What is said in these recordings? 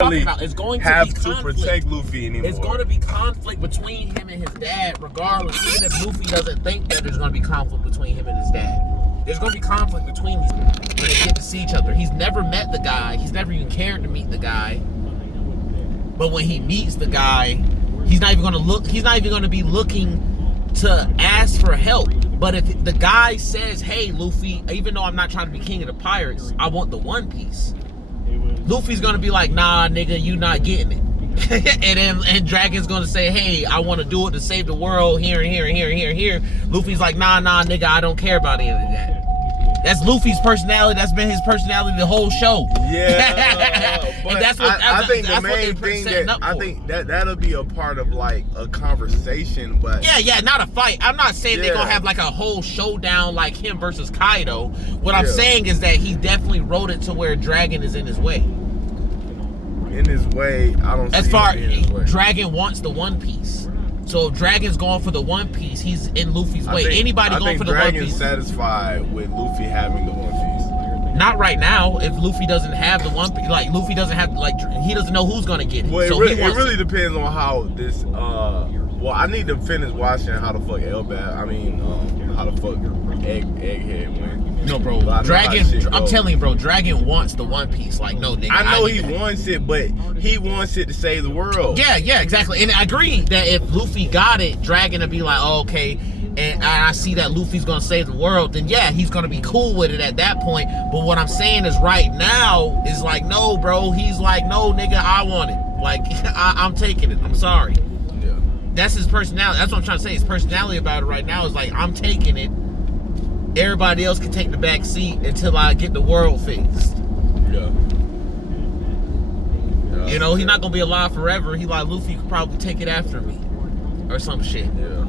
about. It's going to have be to conflict. protect Luffy anymore. It's going to be conflict between him and his dad, regardless. Even if Luffy doesn't think that there's going to be conflict between him and his dad, there's going to be conflict between these when they get to see each other. He's never met the guy. He's never even cared to meet the guy. But when he meets the guy, he's not even going to look. He's not even going to be looking to ask for help. But if the guy says, "Hey, Luffy, even though I'm not trying to be king of the pirates, I want the One Piece," Luffy's gonna be like, "Nah, nigga, you not getting it." and Dragon's gonna say, "Hey, I want to do it to save the world here and here and here and here and here." Luffy's like, "Nah, nigga, I don't care about any of that." That's Luffy's personality. That's been his personality the whole show. Yeah, but and that's what I think the main thing that I think that'll be a part of like a conversation. But yeah, not a fight. I'm not saying they're gonna have like a whole showdown like him versus Kaido. What I'm saying is that he definitely wrote it to where Dragon is in his way. In his way, I don't. As see far him in his way. Dragon wants the One Piece. So if Dragon's going for the One Piece, he's in Luffy's way. Anybody going for the One Piece? Dragon's satisfied with Luffy having the One Piece. Not right now. If Luffy doesn't have the One Piece, like Luffy doesn't have, like he doesn't know who's gonna get it. Well, so it really depends on how this. Well, I need to finish watching how the fuck how the fuck Egghead went. No, bro. Dragon. I'm telling you, bro. Dragon wants the One Piece. Like, no, nigga. I know he wants it, but he wants it to save the world. Yeah, exactly. And I agree that if Luffy got it, Dragon would be like, oh, okay. And I see that Luffy's gonna save the world, then yeah, he's gonna be cool with it at that point. But what I'm saying is right now is like, no, bro. He's like, no, nigga, I want it. Like, I'm taking it. I'm sorry. Yeah. That's his personality. That's what I'm trying to say. His personality about it right now is like, I'm taking it. Everybody else can take the back seat until I get the world fixed. Yeah. You know, he's not gonna be alive forever. He like, Luffy could probably take it after me, or some shit. Yeah.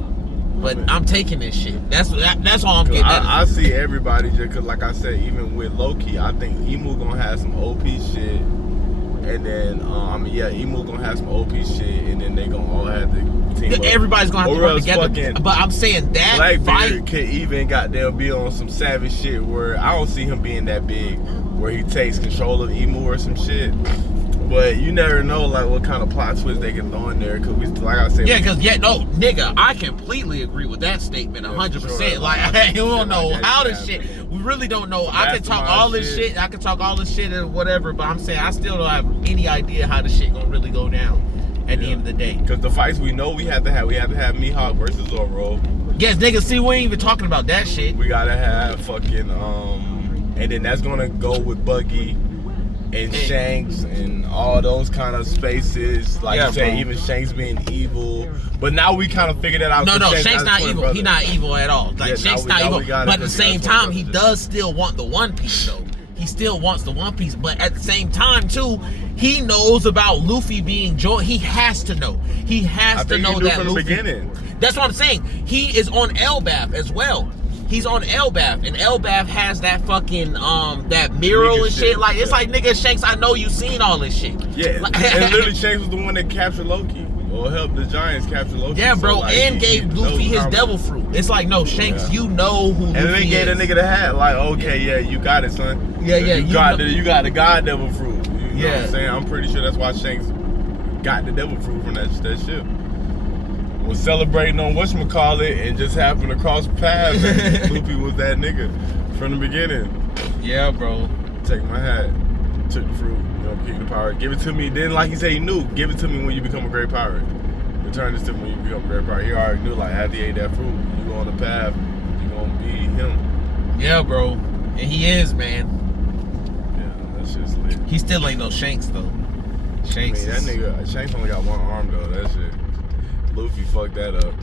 But I'm taking this shit. That's all I'm getting at. I see everybody just because, like I said, even with Loki, I think Emu gonna have some OP shit, and then Emu gonna have some OP shit, and then they gonna all have to team up. Everybody's gonna have to work together. But I'm saying that Blackbeard could even goddamn be on some savage shit where I don't see him being that big, where he takes control of Emu or some shit. But you never know, like, what kind of plot twist they can throw in there. Cause like I said, nigga, I completely agree with that statement, 100%. Sure. Like, I don't know how this shit. We really don't know. I can talk all this shit. I can talk all this shit and whatever. But I'm saying I still don't have any idea how this shit gonna really go down at the end of the day. Because the fights we know we have to have Mihawk versus Zoro. Yes, nigga. See, we ain't even talking about that shit. We gotta have fucking and then that's gonna go with Buggy. And Shanks and all those kind of spaces, like you say, even Shanks being evil. But now we kind of figured that out. No, Shanks not evil. Brother. He not evil at all. Like Shanks not evil. But at the same time, he does still want the One Piece, though. He still wants the One Piece. But at the same time, too, he knows about Luffy being Joy. He has to know. He has to know that from Luffy. The beginning. That's what I'm saying. He is on Elbaf as well. He's on Elbaf, and Elbaf has that fucking that mural and shit. Like, it's like, nigga, Shanks, I know you seen all this shit. Yeah, and literally Shanks was the one that captured Loki, or helped the Giants capture Loki. Yeah, bro, so, like, and gave Luffy his devil fruit. It's like, no, Shanks, you know who Luffy is. And they gave the nigga the hat, like, okay, you got it, son. Yeah, you got the God devil fruit. You know what I'm saying? I'm pretty sure that's why Shanks got the devil fruit from that ship. Was celebrating on whatchamacallit and just happened to cross paths, and Luffy was that nigga from the beginning. Yeah, bro. Take my hat, took the fruit, king of the pirate. Give it to me. Then, like he said, he knew. Give it to me when you become a great pirate. Return this to me when you become a great pirate. He already knew, like, after he ate that fruit, you go on the path, you gonna be him. Yeah, bro. And he is, man. Yeah, that's just lit. He still ain't no Shanks, though. Shanks. I mean, that nigga, Shanks only got one arm, though. That shit. Luffy fucked that up.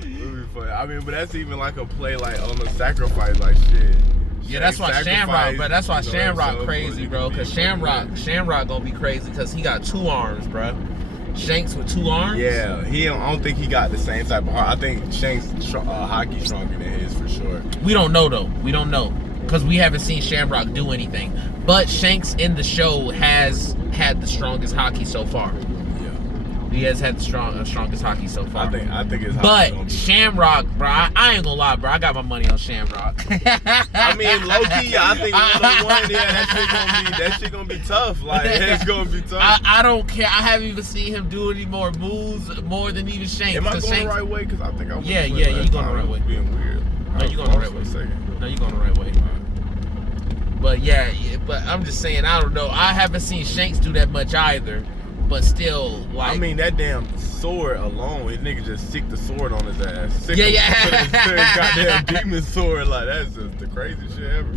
Luffy fucked. I mean, but that's even like a play, like on a sacrifice, like shit. Yeah, that's why Shamrock, bro. That's why Shamrock crazy, bro. Cause Shamrock gonna be crazy because he got 2 arms, bro. Shanks with 2 arms. Yeah, I don't think he got the same type of heart. I think Shanks hockey stronger than his for sure. We don't know though. We don't know because we haven't seen Shamrock do anything. But Shanks in the show has had the strongest hockey so far. Yeah. He has had the strongest hockey so far. I think it's. But Shamrock, bro, I ain't gonna lie, bro. I got my money on Shamrock. I mean, low key, I think 1-on-1. Yeah, that shit gonna be tough. Like it's gonna be tough. I don't care. I haven't even seen him do any more moves more than even Shanks. Am I going the right way? Because I think I was. Yeah, you going the right way. Being weird. No, you going the right way. No, you going the right way. But yeah, but I'm just saying, I don't know. I haven't seen Shanks do that much either. But still, like, I mean, that damn sword alone, his nigga just sick the sword on his ass. Sick yeah. His goddamn demon sword, like that's just the craziest shit ever.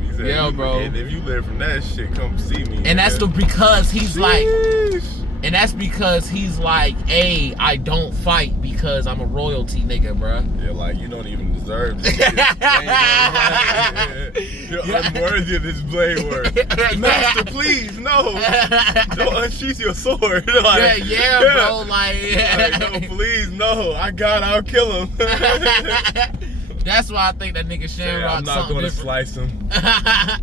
He said, yeah, bro. If you live from that shit, come see me. And that's because he's like, Sheesh. and that's because he's like, hey, I don't fight because I'm a royalty nigga, bruh. Yeah, like you don't even deserve this shit. You're unworthy of this blade work. Master, please, no. Don't unsheath your sword. Like, bro. Like, no, please, no. I'll kill him. That's why I think that nigga Shamrock. I'm not gonna different. slice him.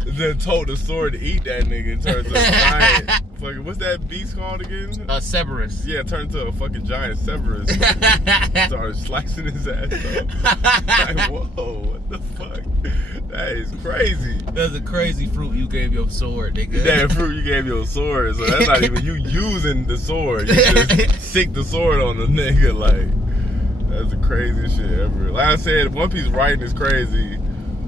Then told the sword to eat that nigga in terms of giant. Fucking, what's that beast called again? Cerberus. Yeah, turned to a fucking giant Cerberus. Started slicing his ass up. Like, whoa, what the fuck? That is crazy. That's a crazy fruit you gave your sword, nigga. That fruit you gave your sword, so that's not even you using the sword. You just sick the sword on the nigga, like. That's the craziest shit ever. Like I said, One Piece writing is crazy.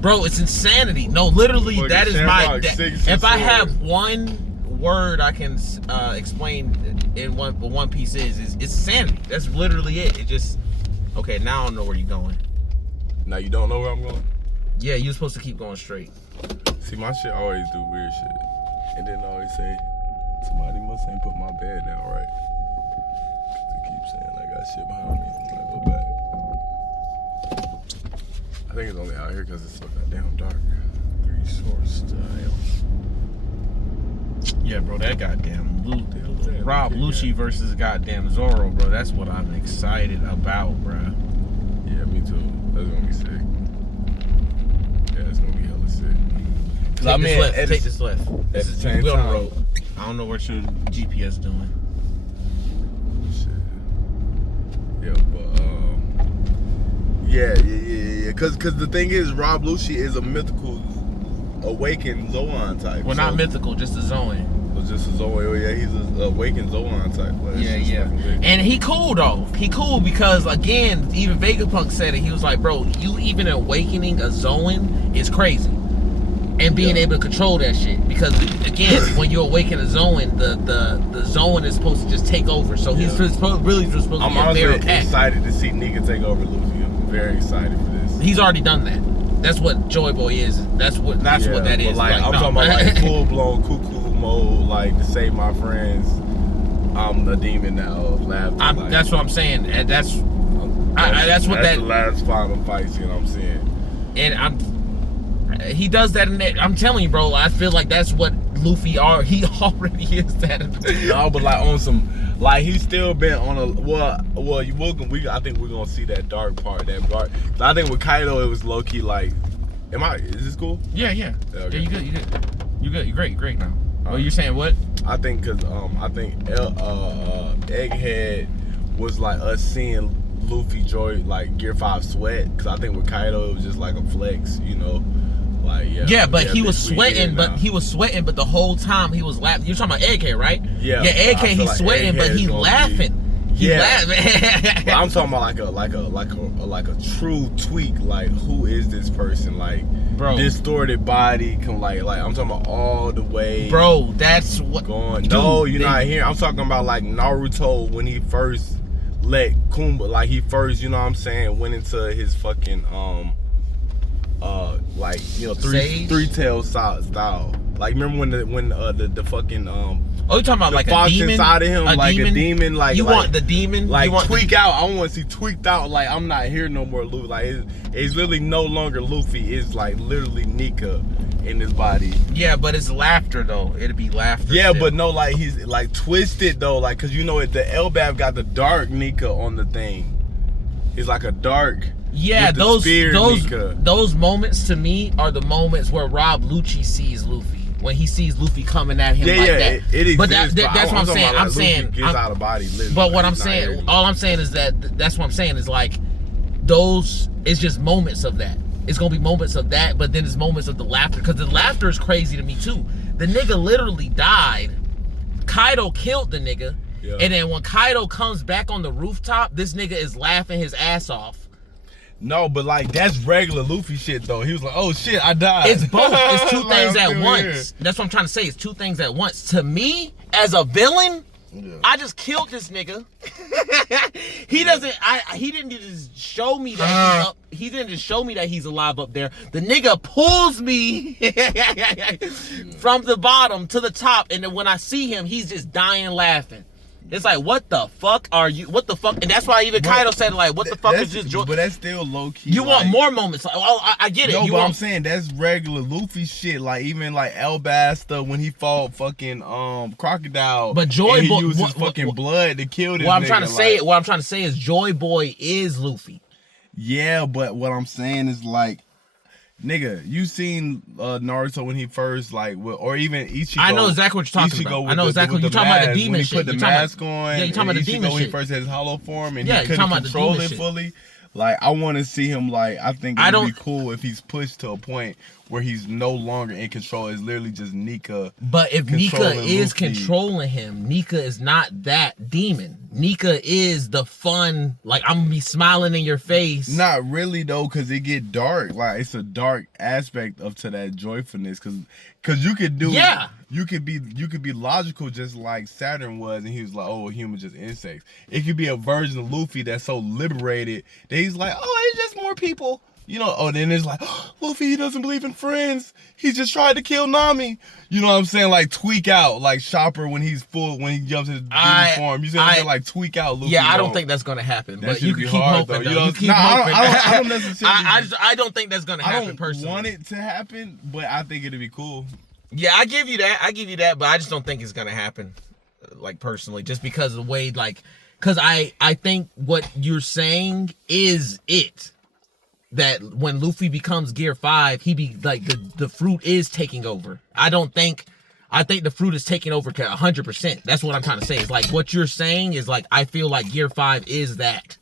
Bro, it's insanity. No, literally, Fucking that is Shamrock, my... if I have one word I can explain in One Piece is it's insanity. That's literally it. It just... Okay, now I don't know where you're going. Now you don't know where I'm going? Yeah, you're supposed to keep going straight. See, my shit always do weird shit. And then always say, somebody must ain't put my bed down right. They keep saying I got shit behind me when I go back. I think it's only out here because it's so goddamn dark. 3 Sword Style. Yeah, bro, that goddamn Rob Lucci versus goddamn Zoro, bro. That's what I'm excited about, bro. Yeah, me too. That's gonna be sick. Yeah, it's gonna be hella sick. Take this left. At the same we on the time. road. I don't know what your GPS doing. Shit. Yeah, but yeah. Cause the thing is, Rob Lucci is a mythical, awakened Zoan type. Well, not mythical, just a Zoan. Just a Zoan. Yeah, he's an awakened Zoan type. Like, Yeah. And he cool though. He cool because again, even Vegapunk said it. He was like, bro, you even awakening a Zoan is crazy. And being able to control that shit. Because again, when you awaken a Zoan, the Zoan is supposed to just take over. So he's really just supposed to be a feral cat. I'm excited to see Nika take over Luffy. I'm very excited for this. He's already done that. That's what Joy Boy is. That's what that is. Like, I'm talking about like full blown cuckoo mode, like to save my friends. I'm the demon now. That's what I'm saying. And that's the last final fight. You know what I'm saying? And he does that in that. I'm telling you, bro. I feel like that's what Luffy he already is that. No, but like on some, like he's still been on a I think we're gonna see that dark part. That dark. I think with Kaido it was low key like, is this cool? Yeah. Okay. Yeah, you good. You're great now. Well, you're saying what? I think Egghead was like us seeing Luffy Joy like Gear 5 sweat, because I think with Kaido it was just like a flex, you know. Like, but he was sweating, but the whole time he was laughing. You're talking about Egghead, right? Yeah. Egghead, he's like sweating, but he's laughing. He's laughing. But I'm talking about like a true tweak. Like, who is this person? Like, bro, distorted body, like I'm talking about all the way. Bro, that's what going. Dude, no, you're not here. I'm talking about like Naruto when he first let Kumba, like he first, you know what I'm saying, went into his fucking like, you know, three tail style. Like, remember when the fucking oh, you talking about like fox a demon inside of him, a demon, like you want the demon, like tweak out. I want to see tweaked out. Like, I'm not here no more, Luffy. Like, it's literally no longer Luffy. It's like literally Nika in his body. Yeah, but it's laughter though. It'd be laughter. Yeah, still. but no, like he's like twisted though, like, cause you know the Elbaf got the dark Nika on the thing. It's like a dark. Yeah, those moments to me are the moments where Rob Lucci sees Luffy. when he sees Luffy coming at him like that. It exists, but that's what I'm saying. Like, I'm saying Luffy gets out of body. But what I'm saying, all I'm saying is that's what I'm saying is like those. It's just moments of that. It's gonna be moments of that, but then it's moments of the laughter because the laughter is crazy to me too. The nigga literally died. Kaido killed the nigga, and then when Kaido comes back on the rooftop, this nigga is laughing his ass off. No, but like that's regular Luffy shit though. He was like, "Oh shit, I died." It's both. It's two like, things at once. That's what I'm trying to say. It's two things at once. To me, as a villain, I just killed this nigga. He doesn't. He didn't just show me that he's up. He didn't just show me that he's alive up there. The nigga pulls me from the bottom to the top, and then when I see him, he's just dying laughing. It's like, what the fuck are you? What the fuck? And that's why even Kaido said, like, what the fuck is this? But that's still low key. You want more moments? Like, oh, I get it. No, you but want... I'm saying that's regular Luffy shit. Like even like Alabasta when he fought fucking Crocodile. But Joy Boy used his fucking blood to kill this. What I'm nigga, trying to say is Joy Boy is Luffy. Yeah, but what I'm saying is like, nigga, you seen Naruto when he first like, or even Ichigo. I know exactly what you're talking about. I know exactly. You're talking about the demon shit. When he put the mask on. Yeah, you're talking about the demon shit. When he first had his hollow form and he couldn't control it fully. Like, I want to see him, like, I think it would be cool if he's pushed to a point where he's no longer in control. It's literally just Nika. But if Nika is controlling him, Nika is not that demon. Nika is the fun, like, I'm going to be smiling in your face. Not really, though, because it get dark. Like, it's a dark aspect to that joyfulness. Because you could do... Yeah. You could be logical just like Saturn was, and he was like, oh, humans just insects. It could be a version of Luffy that's so liberated that he's like, oh, it's just more people. You know, oh, then it's like, oh, Luffy, he doesn't believe in friends. He just tried to kill Nami. You know what I'm saying? Like, tweak out. Like, Chopper when he jumps into demon form. You see what I'm saying? Like, tweak out Luffy. Yeah, I don't think that's going to happen. That but you can keep hard, hoping, though. You keep hoping. I don't necessarily... I don't think that's going to happen, personally. I don't want it to happen, but I think it'd be cool. Yeah, I give you that, but I just don't think it's gonna happen, like, personally, just because of the way, like, because I think what you're saying is it, that when Luffy becomes Gear 5, he be, like, the fruit is taking over. I think the fruit is taking over 100%. That's what I'm trying to say. It's like, what you're saying is, like, I feel like Gear 5 is that.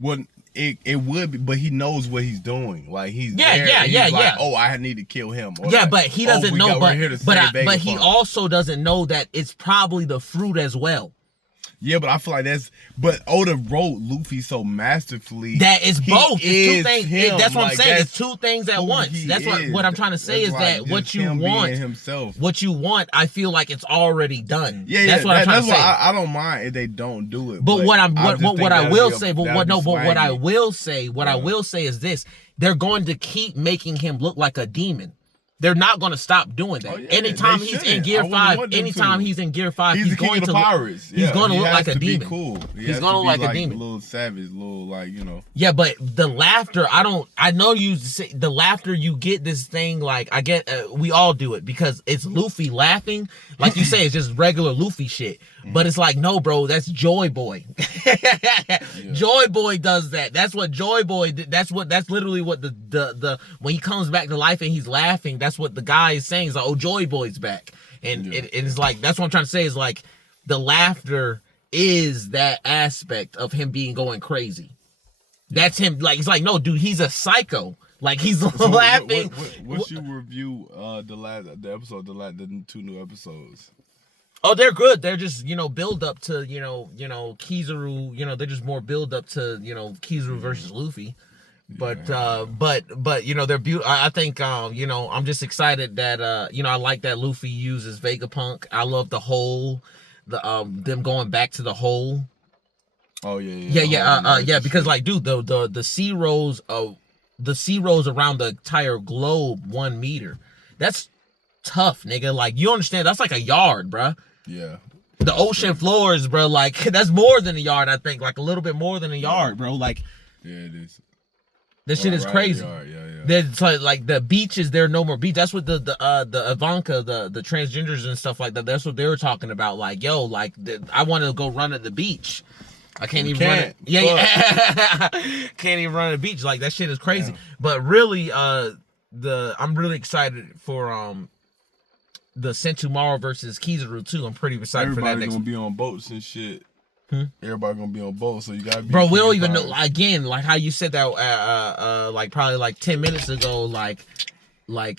Well, it would be, but he knows what he's doing. Like, he's oh, I need to kill him. Or like, but he doesn't know. But he also doesn't know that it's probably the fruit as well. Yeah, but I feel like but Oda wrote Luffy so masterfully. That it's both. It's two things. That's what I'm saying. It's two things at once. That's what I'm trying to say is that what you want, I feel like it's already done. Yeah, that's what I'm trying to say. That's why I don't mind if they don't do it. But what I will say is this: they're going to keep making him look like a demon. They're not going to stop doing that. Anytime he's in Gear 5, he's going to pirates. He's going to look like a demon. Cool. He's going to look like a demon. A little savage, little, like, you know. Yeah, but the laughter, I know you say the laughter, you get this thing, like, I get, we all do it because it's Luffy laughing. Like you say, it's just regular Luffy shit. But it's like, no, bro, that's Joy Boy. Joy Boy does that. That's what Joy Boy did. That's literally what the when he comes back to life and he's laughing, that's what the guy is saying. He's like, oh, Joy Boy's back. And it's like, that's what I'm trying to say is like, the laughter is that aspect of him going crazy. That's him. Like, it's like, no, dude, he's a psycho. Like, he's laughing. What's your review the 2 new episodes? Oh, they're good. They're just, build up to, Kizaru, they're just more build up to, Kizaru versus Luffy. But they're beautiful. I think, I'm just excited that, I like that Luffy uses Vegapunk. I love the hole, them going back to the hole. Oh, yeah. Because, like, dude, the sea rose around the entire globe 1 meter. That's tough, nigga. Like, you understand? That's like a yard, bruh. Yeah. The ocean floors, bro, like, that's more than a yard, I think. Like, a little bit more than a yard, bro. Like, yeah, it is. This shit is crazy. There's like the beaches, there are no more beach. That's what the Ivanka, the transgenders and stuff like that, that's what they were talking about. Like, yo, like, I want to go run at the beach. I can't even run it. Yeah. Can't even run at the beach. Like, that shit is crazy. Yeah. But really, I'm really excited for the Sentomaru versus Kizaru too. I'm pretty excited for that. Everybody gonna be on boats and shit. Everybody gonna be on boats, so you gotta be. Bro, we don't even know. Again, like how you said that, like probably like 10 minutes ago, like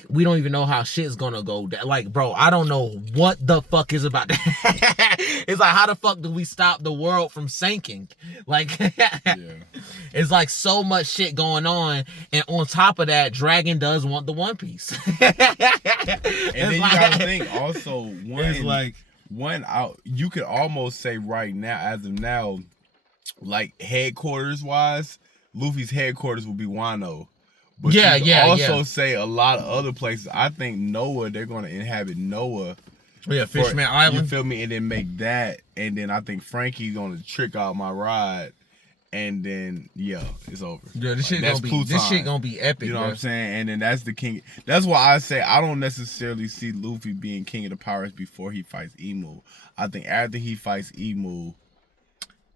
we don't even know how shit's gonna go. Like, bro, I don't know what the fuck is about to It's like, how the fuck do we stop the world from sinking? Like, it's like so much shit going on, and on top of that, Dragon does want the One Piece. And then you gotta think also you could almost say right now, as of now, like headquarters wise, Luffy's headquarters will be Wano. But you could also say a lot of other places. I think Noah, they're gonna inhabit Noah. Yeah, Fishman Island. You feel me? And then make that, and then I think Frankie's gonna trick out my ride, and then it's over. Yeah, this shit gonna be epic. You know what I'm saying? And then that's the king. That's why I say I don't necessarily see Luffy being king of the pirates before he fights Emu. I think after he fights Emu.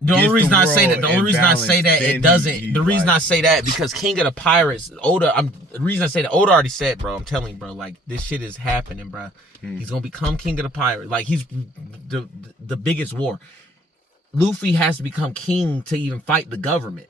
The only reason I say that, it doesn't. The reason I say that because King of the Pirates, Oda. The reason I say that, Oda already said, bro. I'm telling you, bro. Like, this shit is happening, bro. He's gonna become King of the Pirates. Like, he's the biggest war. Luffy has to become king to even fight the government.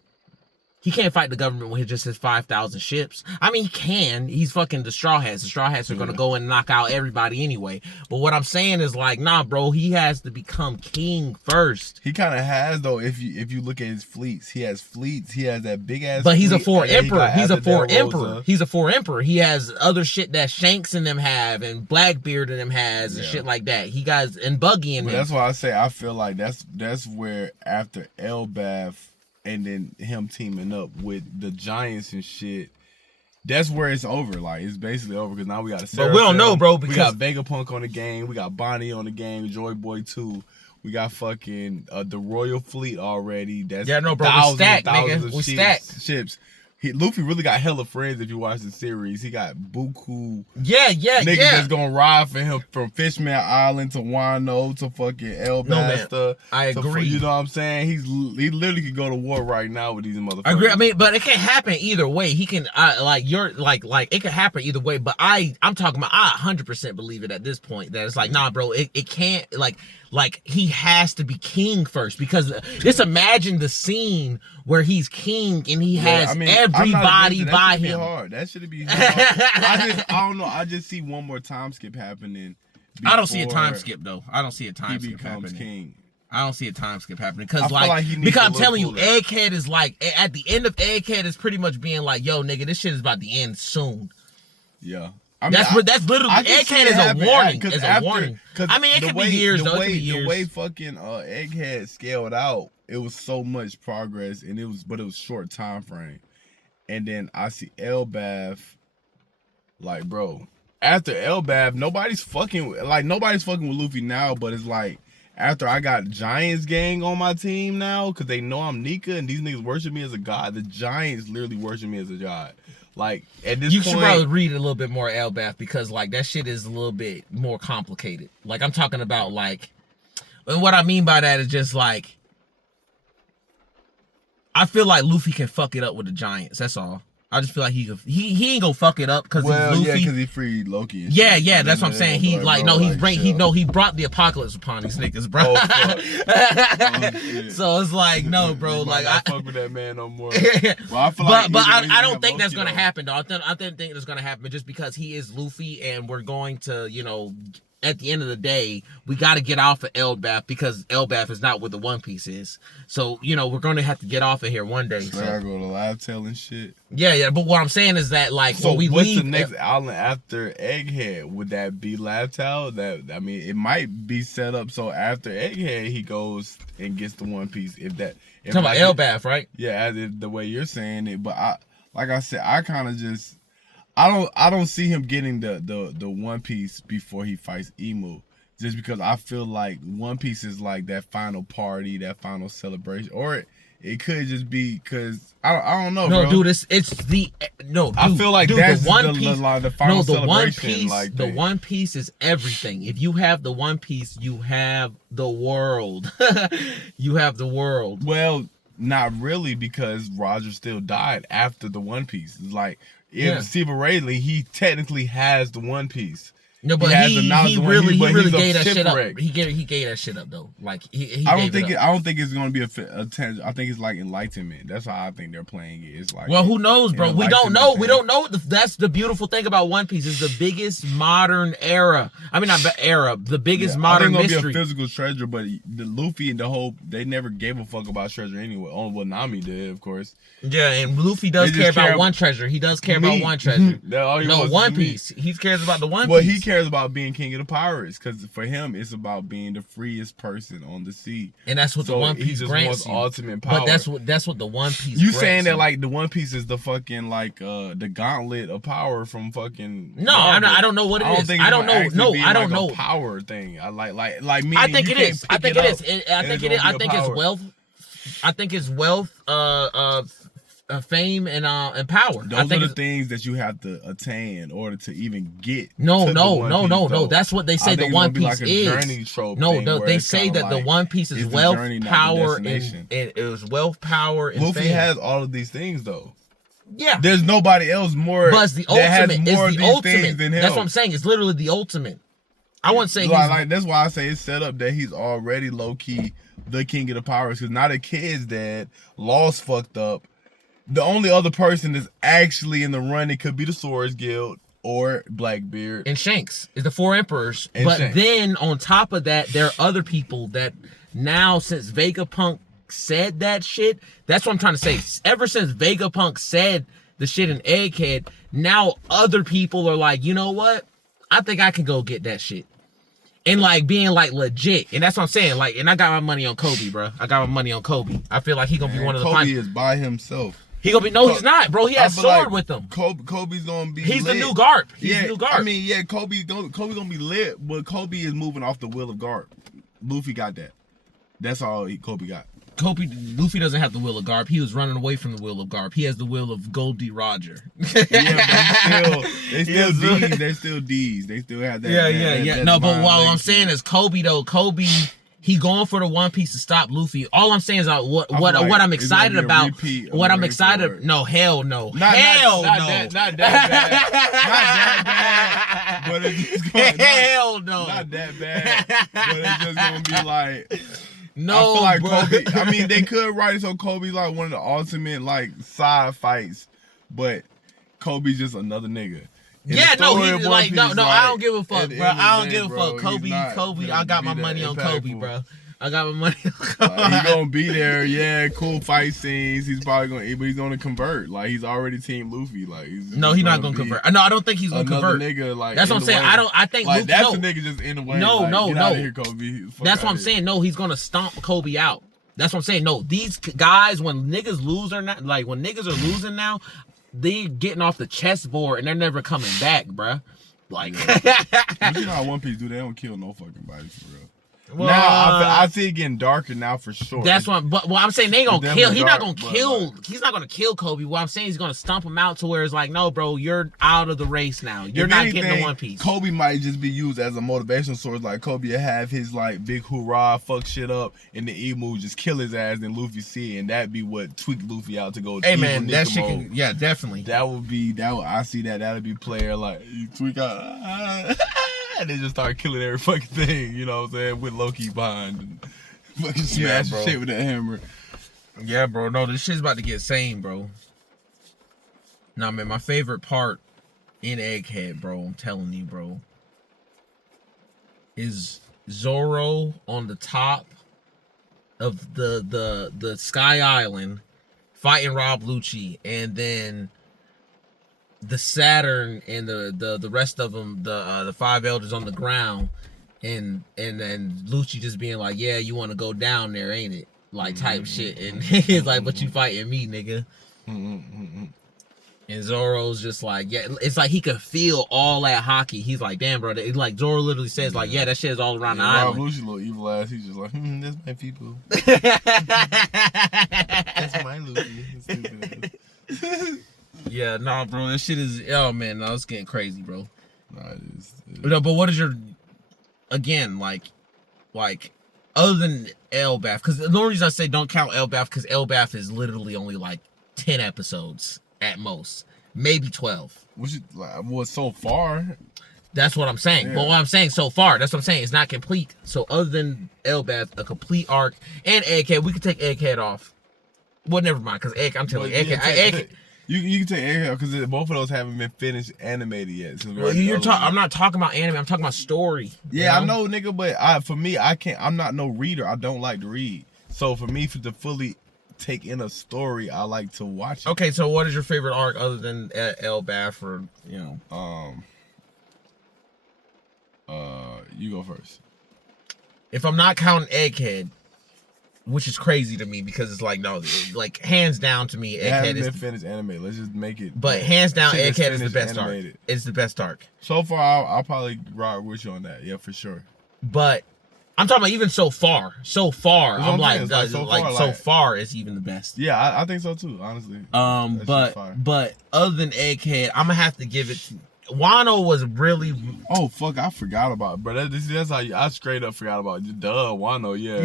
He can't fight the government with just his 5,000 ships. I mean, he can. He's fucking the Straw Hats. The Straw Hats are going to go and knock out everybody anyway. But what I'm saying is, like, nah, bro, he has to become king first. He kind of has, though, if you look at his fleets. He has fleets. He has that big-ass But he's a four emperor. He's a four emperor. He's a four emperor. He has other shit that Shanks and them have and Blackbeard and them has and shit like that. He got, and Buggy and them. That's why I say I feel like that's where after Elbaf, and then him teaming up with the Giants and shit, that's where it's over. Like, it's basically over because now we got But we don't know, bro, because we got Vegapunk on the game, we got Bonnie on the game, Joy Boy 2, we got fucking the Royal Fleet already. That's bro, thousands we stacked, and thousands nigga. of ships. Luffy really got hella friends if you watch the series. He got buku niggas that's gonna ride for him from Fishman Island to Wano to fucking Elbasta. I agree. You know what I'm saying? He literally could go to war right now with these motherfuckers. I agree. I mean, but it can happen either way. He can it can happen either way. But I'm talking about, I 100% believe it at this point that it's like, nah, bro, it can't like he has to be king first, because just imagine the scene where he's king and he has everybody by him. That should be hard. I don't know. I just see one more time skip happening. I don't see a time skip though. I don't see a time skip happening. King. I don't see a time skip happening because I'm telling you, Egghead is like, at the end of Egghead is pretty much being like, yo, nigga, this shit is about to end soon. Yeah. I mean, that's literally, Egghead is a warning. It's a warning. I mean, it could be years though. It could be years. The way fucking Egghead scaled out, it was so much progress, and it was short time frame. And then I see Elbaf, like, bro, after Elbaf, nobody's fucking with Luffy now, but it's like, after I got Giants gang on my team now, because they know I'm Nika and these niggas worship me as a god, the Giants literally worship me as a god. Like, at this point, you should probably read a little bit more Elbaf, because like that shit is a little bit more complicated. Like, I'm talking about, like, and what I mean by that is just like, I feel like Luffy can fuck it up with the Giants. That's all. I just feel like he ain't gonna fuck it up because he's Luffy. Yeah, because he freed Loki. Yeah, that's what I'm saying. He brought the apocalypse upon these niggas, bro. So it's like, no, bro, like, I fuck with that man no more. Well, I don't think that's gonna happen, though. I don't think that's gonna happen just because he is Luffy, and we're going to, at the end of the day, we got to get off of Elbaf, because Elbaf is not what the One Piece is. So, we're going to have to get off of here one day. So I go to live tell and shit. Yeah, but what I'm saying is that, like, so when we what's leave, the next island after Egghead? Would that be Live Towel? It might be set up so after Egghead he goes and gets the One Piece. If talking about Elbaf, right? Yeah, as if the way you're saying it. But like I said, I kind of just, I don't see him getting the One Piece before he fights Emu, just because I feel like One Piece is like that final party, that final celebration, or it could just be because I don't know. No, bro. dude, I feel like that's the One Piece. The final celebration. The One Piece is everything. If you have the One Piece, you have the world. You have the world. Well, not really, because Roger still died after the One Piece. It's like, Stephen Rayleigh, he technically has the One Piece. No, but he really gave that shit up. He gave that shit up though. Like he I don't think it's gonna be a tangent. I think it's like enlightenment. That's how I think they're playing it. It's like, well, who knows, bro? We don't know. We don't know. That's the beautiful thing about One Piece. It's the biggest modern era. I mean, not era. The biggest modern mystery. Gonna be a physical treasure, but the Luffy and the whole they never gave a fuck about treasure anyway. Only what Nami did, of course. Yeah, and Luffy does care about one treasure. He does care about one treasure. No, One Piece. He cares about the One Piece. Well, he cares about being king of the pirates because for him, it's about being the freest person on the sea. And that's what the One Piece grants you. Ultimate power. But that's what the One Piece. You saying that like the One Piece is the fucking like the gauntlet of power from fucking. No, I don't know what it is. I don't know. No, I don't know. Power thing. I like me. I think it is. I think it is. I think it is. I think it's wealth. I think it's wealth. Fame and power. Those are the things that you have to attain in order to even get. No. That's what they say the One Piece is. No, they say that the One Piece is wealth, power, and it is wealth, power, and Luffy fame. has all of these things though. Yeah, there's nobody else more. But it's the ultimate. It's the ultimate. That's what I'm saying. It's literally the ultimate. I wouldn't say like that's why I say it's set up that he's already low key the king of the pirates because now the kid's dead, Law's fucked up. The only other person that's actually in the run, it could be the Swords Guild or Blackbeard. And Shanks is the four emperors. And but Shanks. Then on top of that, there are other people that now since Vegapunk said that shit, that's what I'm trying to say. Ever since Vegapunk said the shit in Egghead, now other people are like, you know what? I think I can go get that shit. And like being like legit. And that's what I'm saying. Like, and I got my money on Kobe, bro. I got my money on Kobe. I feel like he gonna be one of the Kobe is by himself. He gonna be he's not, bro. He has sword with him. Kobe's gonna be. He's lit. the new Garp. He's the new Garp. I mean, yeah, Kobe's gonna be lit, but Kobe is moving off the will of Garp. Luffy got that. That's all Kobe got. Luffy doesn't have the will of Garp. He was running away from the will of Garp. He has the will of Goldie Roger. Yeah, but they still D's. They still D's. They still have that. Yeah. No, but what I'm saying is Kobe though. Kobe. He going for the One Piece to stop Luffy. All I'm saying is what I'm excited about. What I'm excited. No, hell no. Hell no. Not that bad. But it's just going. Hell no. Not that bad. But it's just gonna be like. No, I feel like bro. Kobe. I mean, they could write it so Kobe's like one of the ultimate like side fights, but Kobe's just another nigga. Yeah, no, he's like, no, I don't give a fuck, bro. I don't give a fuck. Kobe, I got my money on Kobe, bro. I got my money on Kobe. Like, he gonna be there, yeah, cool fight scenes. He's probably gonna, but he's gonna convert. Like he's already Team Luffy. Like he's not gonna convert. No, I don't think he's gonna convert. Nigga, like that's what I'm saying. I think like, Luffy, that's a nigga just in the way. No, like, no. Get out of here, Kobe. That's what I'm saying. No, he's gonna stomp Kobe out. That's what I'm saying. No, these guys, when niggas lose or not, like when niggas are losing now, they're getting off the chessboard and they're never coming back, bruh. Like, but you know how One Piece do? They don't kill no fucking body for real. Well, now I see it getting darker now for sure. That's what. But what I'm saying, they gonna kill. He's not gonna kill. He's not gonna kill Kobe. What I'm saying, he's gonna stomp him out to where it's like, no, bro, you're out of the race now. You're not getting the One Piece. Kobe might just be used as a motivational source. Like Kobe will have his like big hoorah, fuck shit up, and the emu just kill his ass. Then Luffy see it, and that'd be what tweak Luffy out to go. Hey man, that shit can, yeah, definitely. That would be that. I see that. That'd be player like you tweak out. And they just start killing every fucking thing, you know what I'm saying, with Loki behind and fucking smash shit with that hammer. Yeah, bro. No, this shit's about to get sane, bro. Nah, man, my favorite part in Egghead, bro, I'm telling you, bro, is Zoro on the top of the Sky Island fighting Rob Lucci, and then the Saturn and the rest of them, the five elders on the ground, and then Lucci just being like, yeah, you want to go down there, ain't it? Like type shit, and he's like, but you fighting me, nigga. And Zoro's just like, yeah, it's like he could feel all that hockey. He's like, damn, bro. It's like Zoro literally says, like, yeah, that shit is all around the island. Lucci, little evil ass. He's just like, that's my people. That's my Luffy. Yeah, nah, bro, this shit is, oh man, no, it's getting crazy, bro. Nah, it is. But what is your, again, like, other than Elbaf, because the only reason I say don't count Elbaf, because Elbaf is literally only like 10 episodes at most, maybe 12. Which is like, so far? That's what I'm saying. Yeah. But what I'm saying so far, that's what I'm saying. It's not complete. So other than Elbaz, a complete arc, and Egghead, we could take Egghead off. Well, never mind, because I'm telling you, Egghead. You can take Egghead because both of those haven't been finished animated yet. Well, I'm not talking about anime. I'm talking about story. Yeah, I know, nigga. But for me, I can't. I'm not no reader. I don't like to read. So for me, to fully take in a story, I like to watch it. Okay, so what is your favorite arc other than Elbaz or You go first. If I'm not counting Egghead, which is crazy to me because it's like hands down to me, Egghead is finished anime. Let's just make it. But hands down, Egghead is the best arc. It's the best arc. So far, I'll probably rock with you on that. Yeah, for sure. But I'm talking about even so far. So far, I'm like, so far is even the best. Yeah, I think so too. Honestly. But other than Egghead, I'm gonna have to give it to. Wano was really. Oh fuck! I forgot about it, bro. That's how I straight up forgot about it. Duh, Wano. Yeah.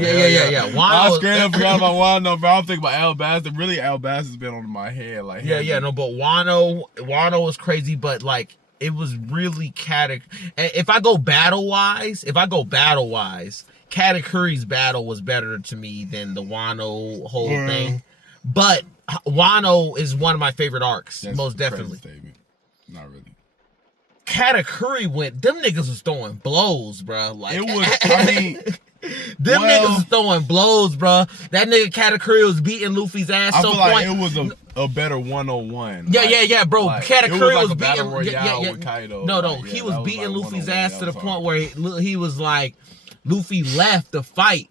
Wano. I straight up forgot about Wano, bro. I'm thinking about Elbaz. Really, Elbaz has been on my head. Like. No, but Wano was crazy, but like it was really If I go battle wise, Katakuri's battle was better to me than the Wano whole thing. But Wano is one of my favorite arcs, most definitely. Not really. Katakuri them niggas was throwing blows, bro. Like it was. I mean, niggas was throwing blows, bro. That nigga Katakuri was beating Luffy's ass. I feel like it was a better 101. Yeah, bro. Like, Katakuri was beating. With Kaido. No, he was beating Luffy's ass to the point where he was like, Luffy left the fight.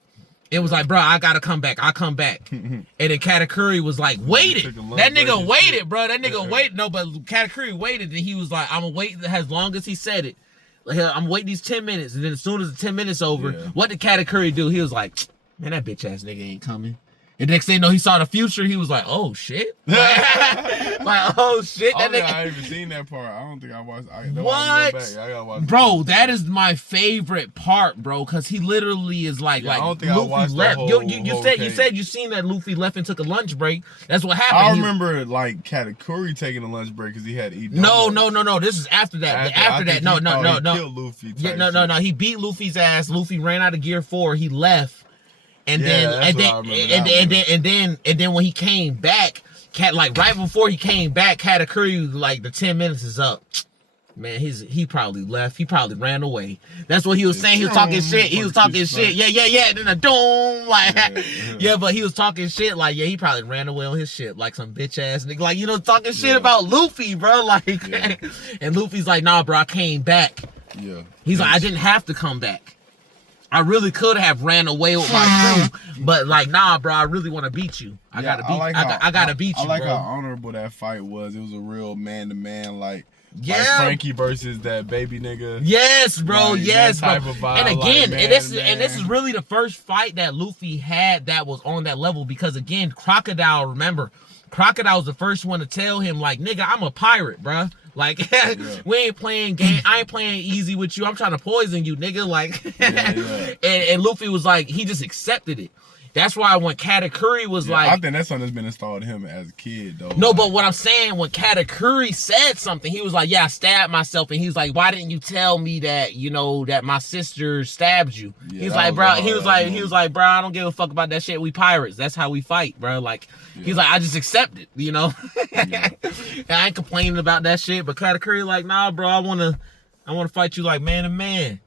It was like, bro, I gotta come back. I'll come back. And then Katakuri was like, waited. That nigga waited, bro. That nigga waited. No, but Katakuri waited, and he was like, I'm gonna wait as long as he said it. Like, I'm waiting these 10 minutes, and then as soon as the 10 minutes over, what did Katakuri do? He was like, man, that bitch ass nigga ain't coming. And next thing you know, he saw the future. He was like, "Oh shit!" Like, "Oh shit!" That nigga, I ain't even seen that part. I don't think I watched. What, I gotta watch bro? That is my favorite part, bro. Because he literally is like, I don't think Luffy I watched left. The whole, you said you seen that Luffy left and took a lunch break. That's what happened. I remember like Katakuri taking a lunch break because he had to eat. No. This is after that. After that, no. Killed Luffy. No. He beat Luffy's ass. Luffy ran out of Gear 4. He left. And then when he came back, right before he came back, Katakuri, like the 10 minutes is up. Man, he probably left. He probably ran away. That's what he was saying. He was talking shit. Yeah. And then a doom, but he was talking shit. Like, he probably ran away on his shit, like some bitch ass nigga. Like, talking shit about Luffy, bro. Like, and Luffy's like, nah, bro, I came back. Yeah. He's like, I didn't have to come back. I really could have ran away with my crew, but like, nah, bro, I really want to beat you. I gotta beat you, I like bro. how honorable that fight was. It was a real man-to-man, like Frankie versus that baby nigga. Yes, bro. Like, yes, bro. Vibe, and again, like, and this is really the first fight that Luffy had that was on that level because again, Crocodile was the first one to tell him like, nigga, I'm a pirate, bro. Like, we ain't playing game. I ain't playing easy with you. I'm trying to poison you, nigga. Like, and Luffy was like, he just accepted it. That's why when Katakuri was like, I think that's something that's been installed in him as a kid, though. No, but what I'm saying, when Katakuri said something, he was like, yeah, I stabbed myself. And he was like, why didn't you tell me that, that my sister stabbed you? Yeah, he's like, bro, he was like, bro, I don't give a fuck about that shit. We pirates. That's how we fight, bro. Like, he's like, I just accept it, And I ain't complaining about that shit. But Katakuri like, nah, bro, I wanna fight you like man to man.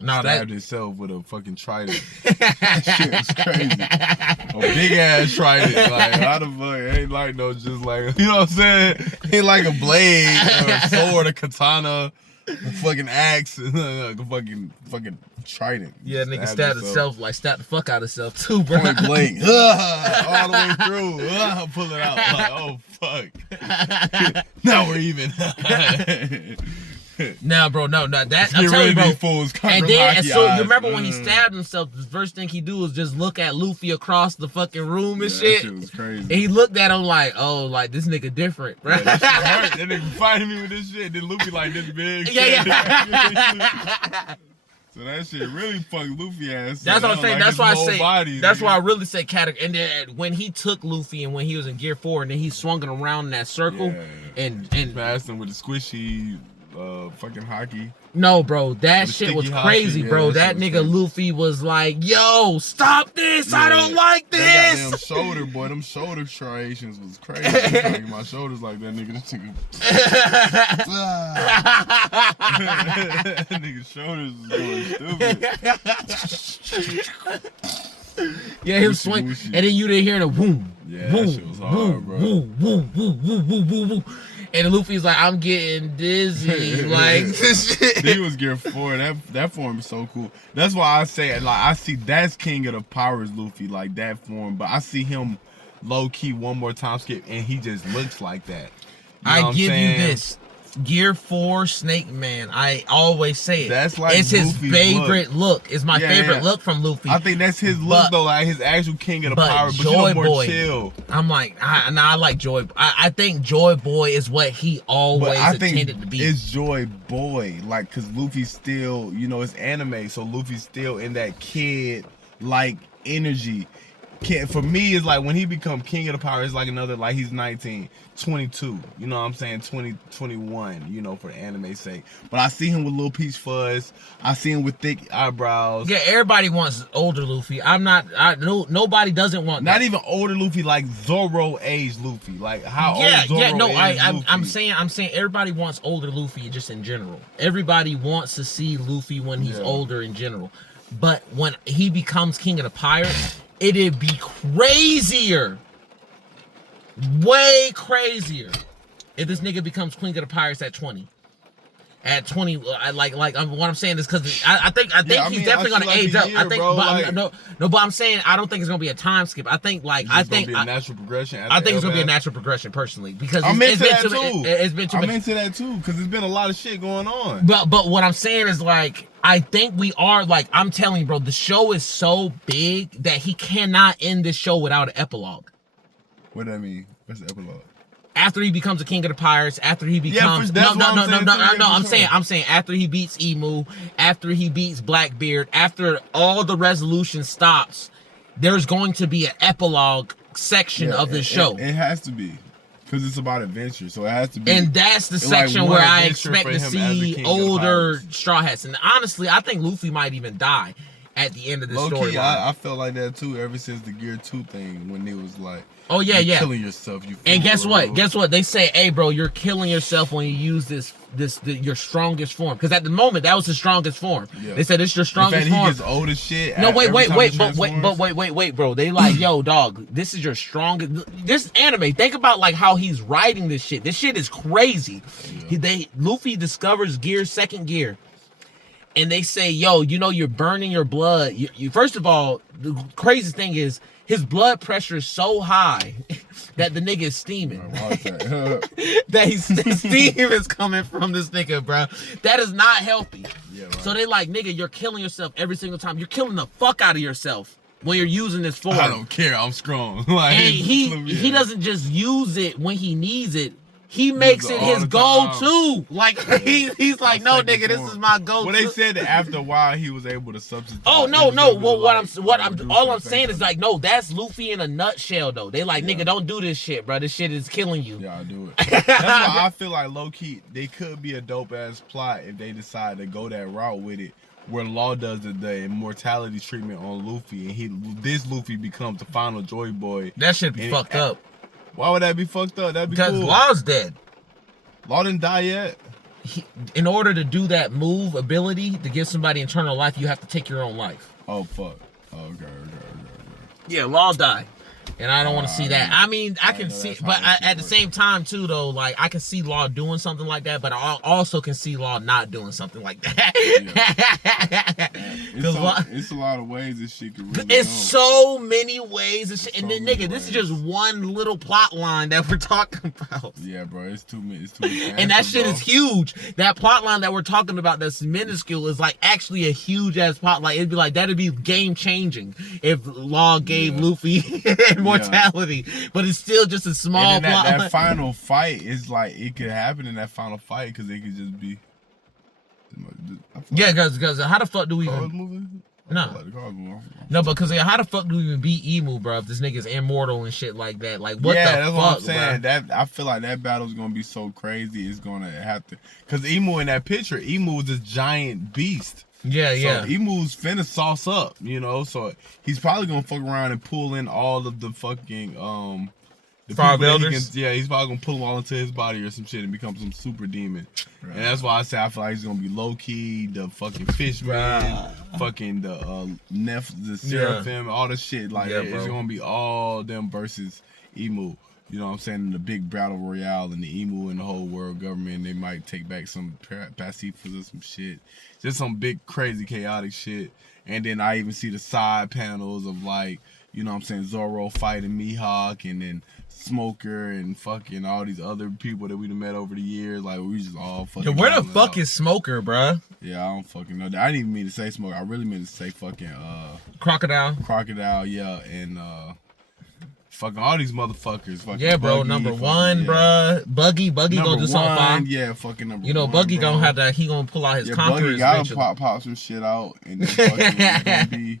No, stabbed himself with a fucking trident. That shit was crazy. A big ass trident. Like, how the fuck? Ain't like no just like, you know what I'm saying? Ain't like a blade, or a sword, a katana, a fucking axe, like a fucking trident. Yeah, nigga stabbed himself, like stabbed the fuck out of himself too, bro. Point blank. All the way through. Pull it out. Like, oh fuck. Now we're even. Nah, bro, no, that I'm telling you, bro. And so you remember when he stabbed himself, the first thing he do was just look at Luffy across the fucking room and shit. That shit was crazy. And he looked at him like, oh, like this nigga different, bro. That shit hurt. That nigga fighting me with this shit. Then Luffy like this big. So that shit really fucked Luffy ass. That's what I'm saying. Like that's why I say. body, that's why I really say Katakuri. And then when he took Luffy and when he was in Gear 4, and then he swung it around in that circle and passed him with the squishy. fucking hockey. No, bro, that The shit was sticky crazy, hockey, bro. yeah, that that shit nigga was Luffy was like, "Yo, stop this! I don't like That this." goddamn shoulder, boy. Them shoulder striations was crazy. I'm trying to get my shoulders like that nigga. This nigga. That nigga's shoulders was going stupid. Yeah, him swing, and then you didn't hear the boom. Yeah, boom, that shit was hard, boom, bro. Boom, boom, boom, boom, boom, boom, boom. And Luffy's like, I'm getting dizzy. Like, this shit. He was gear 4. That form is so cool. That's why I say, like, I see that's King of the Pirates Luffy, like that form. But I see him low key one more time skip, and he just looks like that. You know I give you this. Gear 4 Snake Man. I always say it. That's like it's his Luffy's favorite look. It's my favorite look from Luffy. I think that's his look though, like his actual King of the Pirates, but Joy you know, more Boy, chill. I'm like, I like Joy. I think Joy Boy is what he always intended to be. It's Joy Boy, like, cause Luffy's still, you know, it's anime, so Luffy's still in that kid like energy. For me, it's like when he become King of the Pirates, it's like another, like he's 19, 22, you know what I'm saying, 20, 21, you know, for the anime sake. But I see him with little peach fuzz. I see him with thick eyebrows. Yeah, everybody wants older Luffy. Nobody doesn't want that. Not even older Luffy, like Zoro age Luffy. Like how old Zoro is Luffy. I'm saying everybody wants older Luffy just in general. Everybody wants to see Luffy when he's older in general. But when he becomes King of the Pirates, it'd be crazier. Way crazier if this nigga becomes Queen of the Pirates at 20. At 20, what I'm saying is because I think he's definitely gonna age up. I think, but I'm saying I don't think it's gonna be a time skip. I think it's gonna be a natural progression. I think it's gonna be a natural progression personally because I'm into that too. It's been too much. I'm into that too because there's been a lot of shit going on. But what I'm saying is like I think we are like I'm telling you, bro. The show is so big that he cannot end this show without an epilogue. What do that mean? What's the epilogue? After he becomes a King of the Pirates, after he becomes I'm saying after he beats Emu, after he beats Blackbeard, after all the resolution stops, there's going to be an epilogue section of this show. It has to be. Because it's about adventure, so it has to be. And that's the section where I expect to see older Straw Hats. And honestly, I think Luffy might even die at the end of this story. I felt like that too ever since the Gear 2 thing when it was like, oh yeah, you're killing yourself. And guess what? They say, hey bro, you're killing yourself when you use your strongest form. Because at the moment that was his strongest form. Yeah. They said it's your strongest form. He gets old as shit. No, wait, bro. They like, yo, dog, this is your strongest. This anime. Think about like how he's writing this shit. This shit is crazy. Yeah. Luffy discovers second gear. And they say, yo, you know, you're burning your blood. You first of all, the crazy thing is his blood pressure is so high that the nigga is steaming. That steam is coming from this nigga, bro. That is not healthy. Yeah, right. So they like, nigga, you're killing yourself every single time. You're killing the fuck out of yourself when you're using this form. I don't care. I'm strong. Like, and he doesn't just use it when he needs it. He makes it his go-to. Like he's like, no, nigga, this is my go-to. Well, they said that after a while he was able to substitute. Oh no. Well, all I'm saying is like, no, that's Luffy in a nutshell though. They like, nigga, don't do this shit, bro. This shit is killing you. Yeah, I'll do it. That's why I feel like low key they could be a dope ass plot if they decide to go that route with it. Where Law does the immortality treatment on Luffy, and this Luffy becomes the final Joy Boy. That should be fucked up. Why would that be fucked up? That'd be because cool. Law's dead. Law didn't die yet. In order to do that move ability to give somebody eternal life, you have to take your own life. Oh fuck. Okay. Yeah, Law died. And I don't want to see that. I mean, I can see, but at the same time too, though, like I can see Law doing something like that, but I also can see Law not doing something like that. It's a lot of ways this shit could really It's so many ways and shit. And then, nigga, this is just one little plot line that we're talking about. Yeah, bro, it's too many. And that shit is huge. That plot line that we're talking about that's minuscule is like actually a huge ass plot line. It'd be like, that'd be game changing if Law gave Luffy immortality, but it's still just a small plot. That final fight is like, it could happen in that final fight because it could just be. Yeah, because how the fuck do we even? No. Like the cards move. No, because how the fuck do we even beat Emu, bro? If this nigga's immortal and shit like that, like what the fuck? Yeah, that's what I'm saying. Bro? That I feel like that battle's gonna be so crazy. It's gonna have to, cause Emu in that picture, Emu is this giant beast. Yeah, yeah. So Emu's finna sauce up, you know. So he's probably gonna fuck around and pull in all of the fucking the Five Elders. He's probably gonna pull them all into his body or some shit and become some super demon. Right. And that's why I say I feel like he's gonna be Loki, the fucking Fishman, fucking the Seraphim, all the shit. Like it's gonna be all them versus Emu. You know what I'm saying? In the big battle royale, and the Emu and the whole world government, they might take back some pacifism, some shit. Just some big, crazy, chaotic shit. And then I even see the side panels of like, you know what I'm saying, Zorro fighting Mihawk, and then Smoker and fucking all these other people that we done met over the years. Like, we just all fucking... Yeah, where the fuck is Smoker, bruh? Yeah, I don't fucking know. I didn't even mean to say Smoker. I really meant to say fucking... Crocodile. Crocodile, yeah, and... fucking all these motherfuckers. Fucking yeah, bro. Buggy, number one, bruh. Buggy gonna do something fine. Yeah, fucking number one. You know, Buggy gonna have that. He gonna pull out his conquerors. Buggy gotta pop some shit out, and then fucking it's gonna be.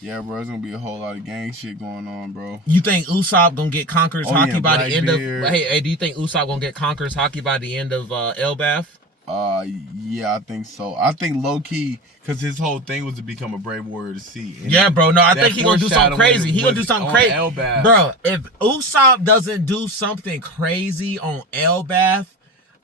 Yeah, bro. It's gonna be a whole lot of gang shit going on, bro. You think Usopp gonna get Conqueror's Haki by the end of? Hey, do you think Usopp gonna get Conqueror's Haki by the end of Elbaf? Yeah, I think so. I think low key, cause his whole thing was to become a brave warrior to see. And yeah, bro. No, I think he gonna do something crazy. He gonna do something crazy, bro. If Usopp doesn't do something crazy on Elbaf,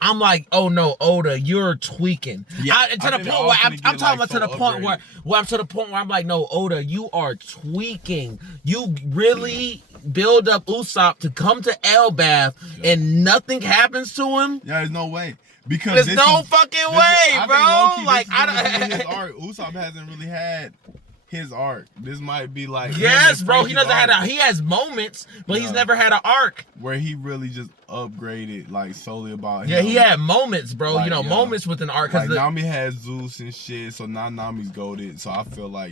I'm like, oh no, Oda, you're tweaking. Yeah, to the point where I'm talking about to the point where I'm to the point where I'm like, no, Oda, you are tweaking. You really build up Usopp to come to Elbaf and nothing happens to him. Yeah, there's no way. Because there's no fucking way, bro. Like I don't. His arc. Usopp hasn't really had his arc. This might be like yes, bro. He doesn't have. He has moments, but he's never had an arc where he really just upgraded like solely about. Yeah, he had moments, bro. Like, you know, moments with an arc. Like Nami has Zeus and shit, so now Nami's goaded. So I feel like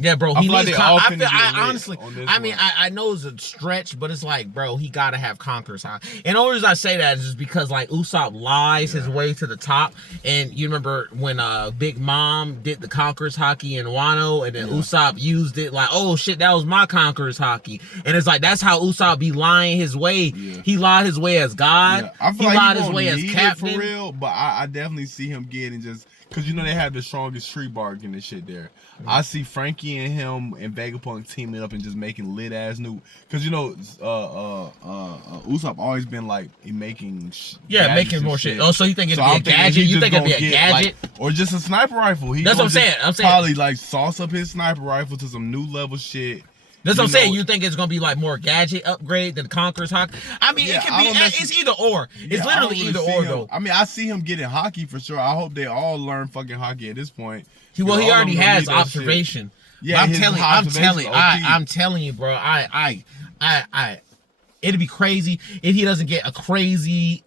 yeah, bro. He needs. I honestly, I mean, I know it's a stretch, but it's like, bro, he gotta have Conqueror's Haki. And the only reason I say that is just because like Usopp lies his way to the top. And you remember when Big Mom did the Conqueror's Haki in Wano, and then Usopp used it like, oh shit, that was my Conqueror's Haki. And it's like that's how Usopp be lying his way. Yeah. He lied his way as God. Yeah. I feel he lied his way as captain. For real, but I definitely see him getting just. Cause you know they have the strongest tree bark and shit there. Mm-hmm. I see Frankie and him and Vegapunk teaming up and just making lit ass new. Cause you know, Usopp always been like making. Making more shit. Oh, so you think it'd be a gadget? You think it'd be a gadget, or just a sniper rifle? That's what I'm saying. Probably like sauce up his sniper rifle to some new level shit. That's what I'm saying. You think it's gonna be like more gadget upgrade than Conqueror's Haki? I mean, it can be. It's either or. It's literally either or though. I mean, I see him getting Haki for sure. I hope they all learn fucking Haki at this point. He already has observation. Yeah, I'm telling you, bro. It'd be crazy if he doesn't get a crazy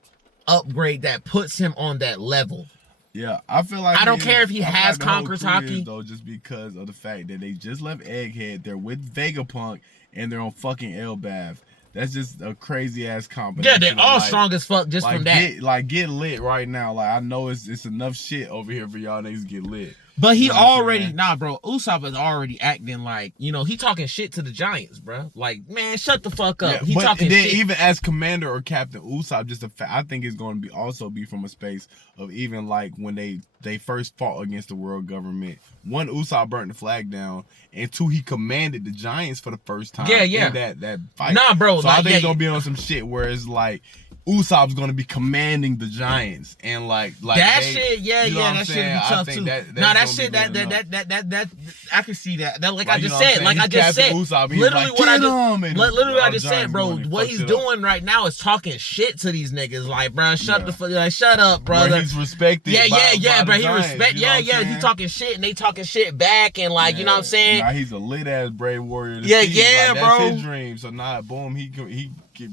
upgrade that puts him on that level. Yeah, I feel like I don't care if he has Conqueror's Haki though, just because of the fact that they just left Egghead. They're with Vegapunk and they're on fucking Elbaf. That's just a crazy ass combination. Yeah, they're all strong as fuck just from that. Get lit right now. Like I know it's enough shit over here for y'all niggas to get lit. But he already, bro. Usopp is already acting like, you know, he talking shit to the Giants, bro. Like, man, shut the fuck up. He talking shit. Even as Commander or Captain Usopp, just a fact, I think it's going to be from a space of even like when they first fought against the world government. One, Usopp burnt the flag down, and two, he commanded the Giants for the first time. Yeah. In that fight. Nah, bro. So I think it's gonna be on some shit where it's like Usopp's gonna be commanding the Giants and like that shit. That shit be tough too. That shit. That I can see that. That like I just said. Literally what I just said, bro. What he's doing right now is talking shit to these niggas. Like, bro, shut up, brother. Where he's respected. Bro. He respect. He talking shit and they talking shit back and like you know what I'm saying. Now he's a lit ass brave warrior. Bro. That's his dream. So now, boom, he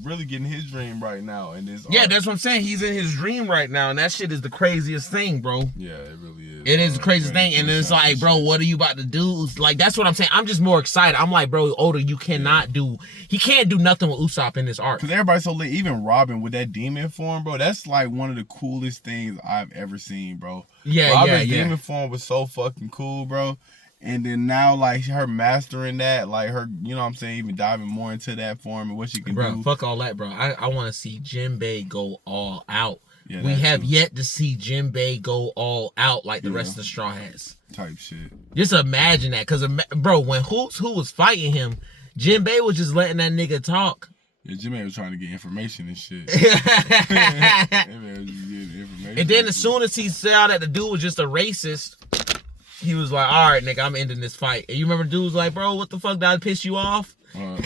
really getting his dream right now. And that's what I'm saying. He's in his dream right now, and that shit is the craziest thing, bro. Yeah, it really is. It is the craziest thing, and it's like, bro, what are you about to do? Like, that's what I'm saying. I'm just more excited. I'm like, bro, Oda, you cannot do. He can't do nothing with Usopp in this arc. Because everybody's so lit. Even Robin with that demon form, bro. That's like one of the coolest things I've ever seen, bro. Robin's demon form was so fucking cool, bro. And then now, like, her mastering that, like, her, you know what I'm saying, even diving more into that form and what she can bro, do. Fuck all that, bro. I want to see Jinbei go all out. Yeah, we have too. yet to see Jinbei go all out like the rest of the Straw Hats. Type shit. Just imagine that. Because, bro, when Who was fighting him, Jinbei was just letting that nigga talk. Yeah, Jinbei was trying to get information and shit. And then as soon as he saw that the dude was just a racist, he was like, all right, nigga, I'm ending this fight. And you remember the dude was like, bro, what the fuck, did I piss you off? Yeah, hell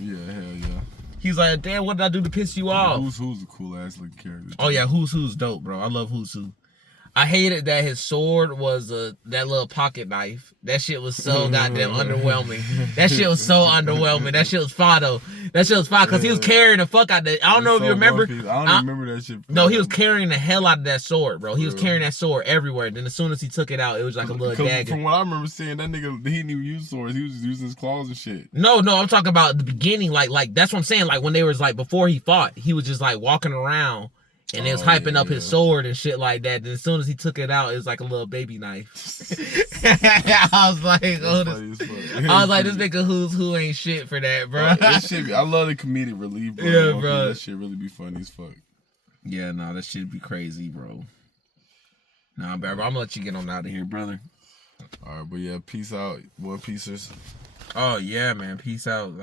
yeah. He's like, damn, what did I do to piss you off? Who's a cool ass looking character. Oh yeah, Who's dope, bro. I love Who. I hated that his sword was that little pocket knife. That shit was so goddamn underwhelming. That shit was so underwhelming. That shit was fire though. That shit was fire because he was carrying the fuck out of that. I don't know if you remember. I don't remember that shit. No, he was carrying the hell out of that sword, bro. He was carrying that sword everywhere. Then as soon as he took it out, it was like a little dagger. From what I remember seeing, that nigga, he didn't even use swords. He was just using his claws and shit. No, I'm talking about the beginning. Like that's what I'm saying. Like when they was like before he fought, he was just like walking around. And it was hyping up his sword and shit like that. Then as soon as he took it out, it was like a little baby knife. I was like, this nigga who ain't shit for that, bro. I love the comedic relief, bro. Yeah, bro. That shit really be funny as fuck. Yeah, no, that shit be crazy, bro. Nah, bro, I'm gonna let you get on out of here, brother. All right, but yeah, peace out, One Piecers. Oh yeah, man, peace out. Like.